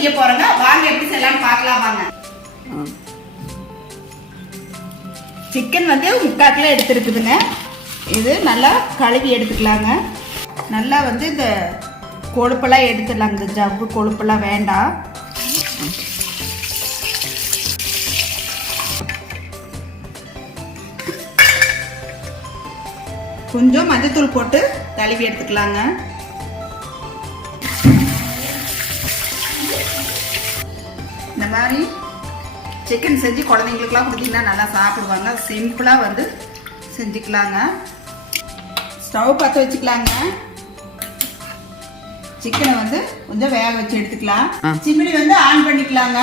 செய்ய போறோங்க. வாங்க எப்படி செய்யலாம்னு பார்க்கலாம் வாங்க. சிக்கன் வந்து 3/4 கிலோ எடுத்துருக்குதுங்க. இது நல்லா கழுவி எடுத்துக்கலாங்க. நல்லா வந்து இந்த கொழுப்பெல்லாம் எடுத்துடலாங்க. இந்த ஜவ்வு கொழுப்பெல்லாம் வேண்டாம். கொஞ்சம் மஞ்சத்தூள் போட்டு கழுவி எடுத்துக்கலாங்க. இந்த மாதிரி சிக்கன் செஞ்சு குழந்தைங்களுக்குலாம் கொடுத்தீங்கன்னா நல்லா சாப்பிடுவாங்க. சிம்பிளாக வந்து செஞ்சுக்கலாங்க. ஸ்டவ் பற்ற வச்சுக்கலாங்க. சிக்கனை வந்து கொஞ்சம் வேக வச்சு எடுத்துக்கலாம். சிம்னி வந்து ஆன் பண்ணிக்கலாங்க.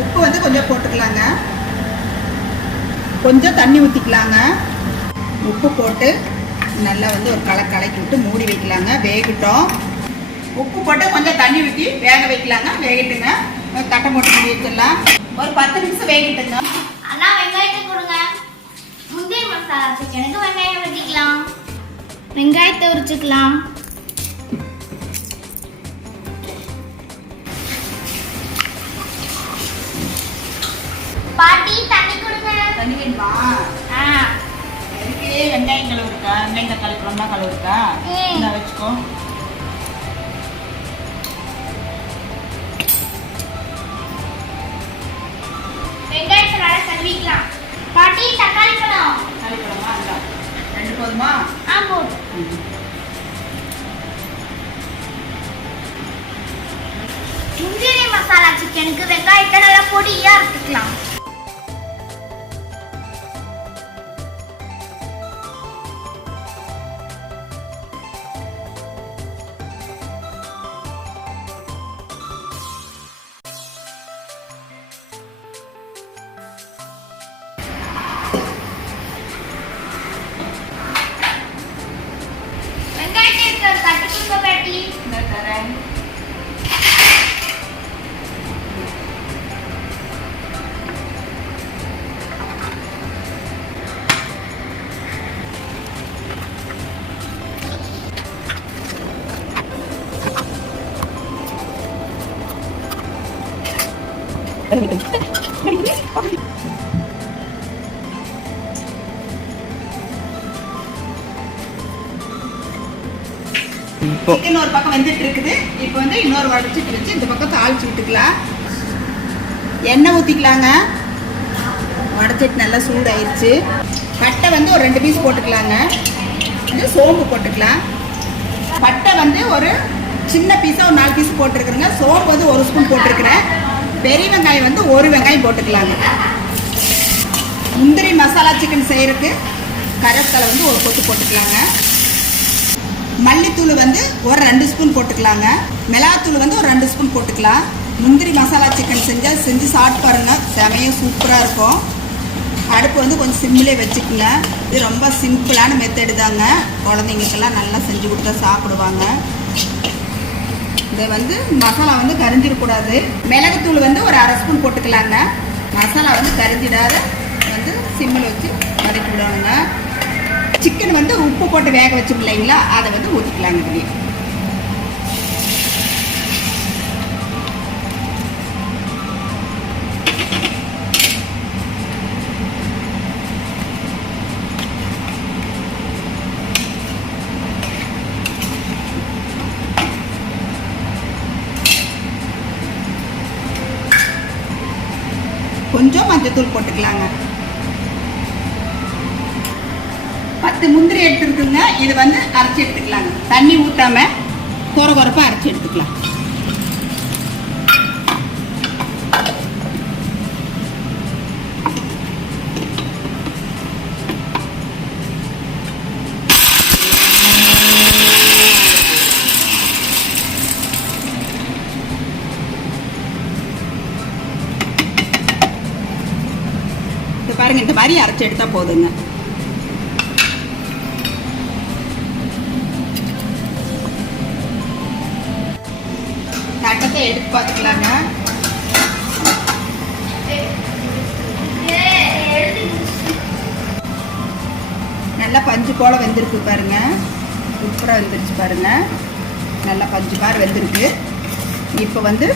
உப்பு வந்து கொஞ்சம் போட்டுக்கலாங்க. கொஞ்சம் தண்ணி ஊற்றிக்கலாங்க. உப்பு போட்டு நல்லா வந்து ஒரு கலக்கி விட்டு மூடி வைக்கலாங்க. வேகட்டும். உப்பு போட்டு கொஞ்சம் தண்ணி ஊற்றி வேக வைக்கலாங்க. வேகட்டுங்க. தட்டை போட்டு மூடி வச்சிடலாம். ஒரு 10 நிமிஷம் வேகட்டுங்க. அண்ணா வெங்காயத்தை கொடுங்க. முந்திரி மசாலா சிக்கனுக்கு வெங்காயம் வெட்டிக்கலாம். வெங்காயத்தை உரிச்சுக்கலாம். பாட்டி தண்ணி கொடுங்க. தண்ணி வேணுமா? அதுக்கே வெங்காயம் கழுவு இருக்கா? வெங்காயம் தக்காளி குழம்பா கழுவு இருக்கா? இதை வச்சுக்கோ. வெங்காயத்தை நல்லா கழுவிக்கலாம். பாட்டி தக்காளி பழம். தக்காளி பழமா? இல்லை 2 போதுமா? போதும். முந்திரி மசாலா சிக்கனுக்கு வெங்காயத்தை நல்லா பொடியா அரைச்சுக்கலாம். சிக்கன் ஒரு பக்கம் வந்துட்டு இருக்குது. இப்போ வந்து இன்னொரு வடிச்சிட்டு வச்சு இந்த பக்கம் தாளிச்சு விட்டுக்கலாம். எண்ணெய் ஊற்றிக்கலாங்க. வடச்சட்டு நல்லா சூடாயிருச்சு. பட்டை வந்து ஒரு 2 பீஸ் போட்டுக்கலாங்க. கொஞ்சம் சோம்பு போட்டுக்கலாம். பட்டை வந்து ஒரு சின்ன பீஸாக ஒரு 4 பீஸ் போட்டுருக்குறேங்க. சோம்பு வந்து 1 ஸ்பூன் போட்டிருக்கிறேன். பெரிய வெங்காயம் வந்து 1 வெங்காயம் போட்டுக்கலாங்க. முந்திரி மசாலா சிக்கன் செய்கிறதுக்கு கருவேப்பிலை வந்து ஒரு கொத்து போட்டுக்கலாங்க. மல்லித்தூள் வந்து ஒரு 2 ஸ்பூன் போட்டுக்கலாங்க. மிளகாத்தூள் வந்து ஒரு 2 ஸ்பூன் போட்டுக்கலாம். முந்திரி மசாலா சிக்கன் செஞ்சு சாப்பிட்டு பாருங்கள். செமையாக சூப்பராக இருக்கும். அடுப்பு வந்து கொஞ்சம் சிம்மிலே வச்சுக்கோங்க. இது ரொம்ப சிம்பிளான மெத்தடு தாங்க. குழந்தைங்களுக்கெல்லாம் நல்லா செஞ்சு கொடுத்தா சாப்பிடுவாங்க. இதை வந்து மசாலா வந்து கரிஞ்சிடக்கூடாது. மிளகுத்தூள் வந்து ஒரு 1/2 ஸ்பூன் போட்டுக்கலாங்க. மசாலா வந்து கரிஞ்சிடாத வந்து சிம்மில் வச்சு வதக்கி விடணுங்க. சிக்கன் வந்து உப்பு போட்டு வேக வச்சோம் இல்லைங்களா, அதை வந்து ஊற்றிக்கலாங்க. இப்படி கொஞ்சம் மஞ்சத்தூள் போட்டுக்கலாங்க. 10 முந்திரி எடுத்துருக்குங்க. இது வந்து அரைச்சி எடுத்துக்கலாங்க. தண்ணி ஊற்றாம கொரகொரப்பா அரைச்சி எடுத்துக்கலாம். பாருங்க, இந்த மாதிரி அரைச்சி எடுத்தா போதுங்க. தட்டத்தை எடுத்து பார்த்துக்கலாங்க. நல்லா பஞ்சு போல் வெந்திருக்கு பாருங்க. சூப்பராக வெந்துருச்சு பாருங்க. நல்லா பஞ்சு மாதிரி வெந்திருக்கு. இப்போ வந்து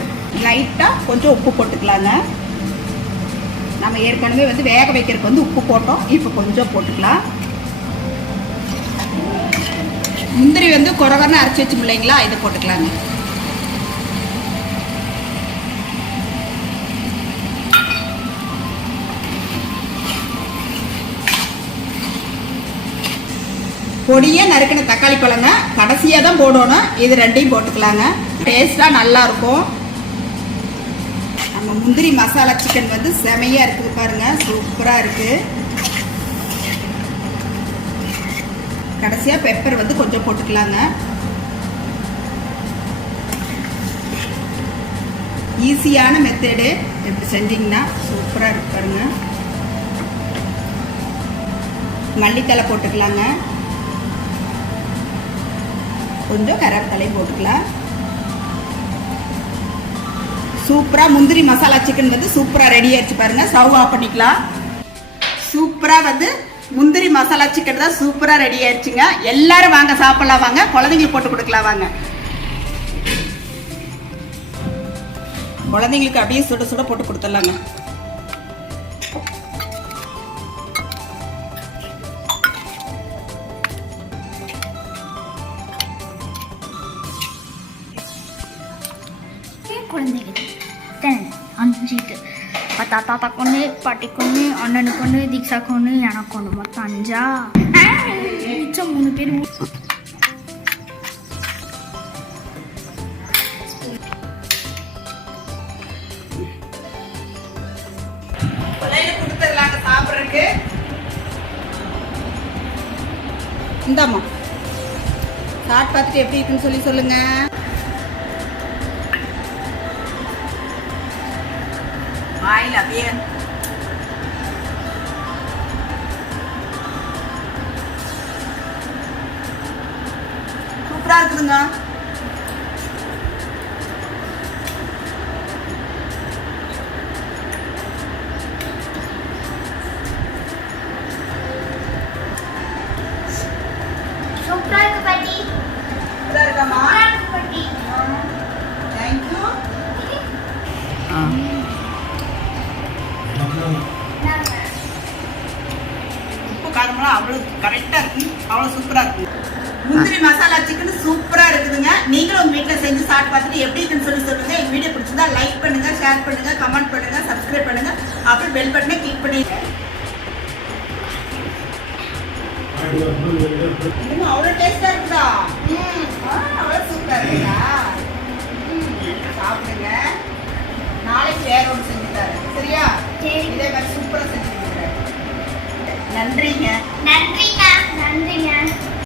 லைட்டாக கொஞ்சம் உப்பு போட்டுக்கலாங்க. நம்ம ஏற்கனவே வந்து வேக வைக்கிறதுக்கு வந்து உப்பு போட்டோம். இப்போ கொஞ்சம் போட்டுக்கலாம். முந்திரி வந்து குறவர்னு அரைச்சி வச்சு இல்லைங்களா, இதை போட்டுக்கலாங்க. பொடியாக நறுக்கின தக்காளி பழங்க கடைசியாக தான் போடணும். இது ரெண்டையும் போட்டுக்கலாங்க. டேஸ்ட்டாக நல்லாயிருக்கும். நம்ம முந்திரி மசாலா சிக்கன் வந்து செமையாக இருக்குது பாருங்க. சூப்பராக இருக்குது. கடைசியாக பெப்பர் வந்து கொஞ்சம் போட்டுக்கலாங்க. ஈஸியான மெத்தடு. எப்படி செஞ்சிங்கன்னா சூப்பராக இருக்கு பாருங்க. மல்லித்தலை போட்டுக்கலாங்க. கொஞ்சம் கருவேப்பிலையும் போட்டுக்கலாம். சூப்பராக முந்திரி மசாலா சிக்கன் வந்து சூப்பராக ரெடி ஆயிடுச்சு பாருங்க. ஸ்டவ் ஆஃப் பண்ணிக்கலாம். சூப்பராக வந்து முந்திரி மசாலா சிக்கன் தான் சூப்பராக ரெடி ஆயிடுச்சுங்க. எல்லாரும் வாங்க சாப்பிடலாம். வாங்க குழந்தைங்களுக்கு போட்டு கொடுக்கலாம். வாங்க குழந்தைங்களுக்கு அப்படியே சுட சுட போட்டு கொடுத்துடலாங்க. குழந்தைகளுக்கு 5 தாத்தா கொண்டு, பாட்டி கொண்டு, அண்ணனுக்கு ஒன்று, தீக்ஷா கொண்டு, எனக்கு ஒன்று, மொத்தம் 5. மிச்சம் 3 பேர். கொடுத்துடலாங்க சாப்பிட்றதுக்கு. இந்தாம்மா சாப்பிட்டு பார்த்துட்டு எப்படி இருக்குன்னு சொல்லி சொல்லுங்க. வாயில் அப்படியே சூப்பரா இருக்குதுங்க. சூப்பரா இருக்கு பாட்டி. சூப்பரா இருக்காமா? சூப்பரா இருக்கு பாட்டி. தேங்க்யூ. உப்பு காரமெல்லாம் அவ்வளோ கரெக்டாக இருக்கு. அவ்வளோ சூப்பராக இருக்கு. முந்திரி மசாலா சிக்கன் சூப்பராக இருக்குதுங்க. நீங்களும் உங்கள் வீட்டில் செஞ்சு சாப்பிட்டு பார்த்துட்டு எப்படி இருக்குன்னு சொல்லி சொல்லுங்க. எங்கள் வீடியோ பிடிச்சிருந்தா லைக் பண்ணுங்க, ஷேர் பண்ணுங்க, கமெண்ட் பண்ணுங்க, சப்ஸ்கிரைப் பண்ணுங்க, அப்புறம் பெல் பட்டனை கிளிக் பண்ணிடுங்க. இன்னும் அவ்வளோ டேஸ்ட்டாக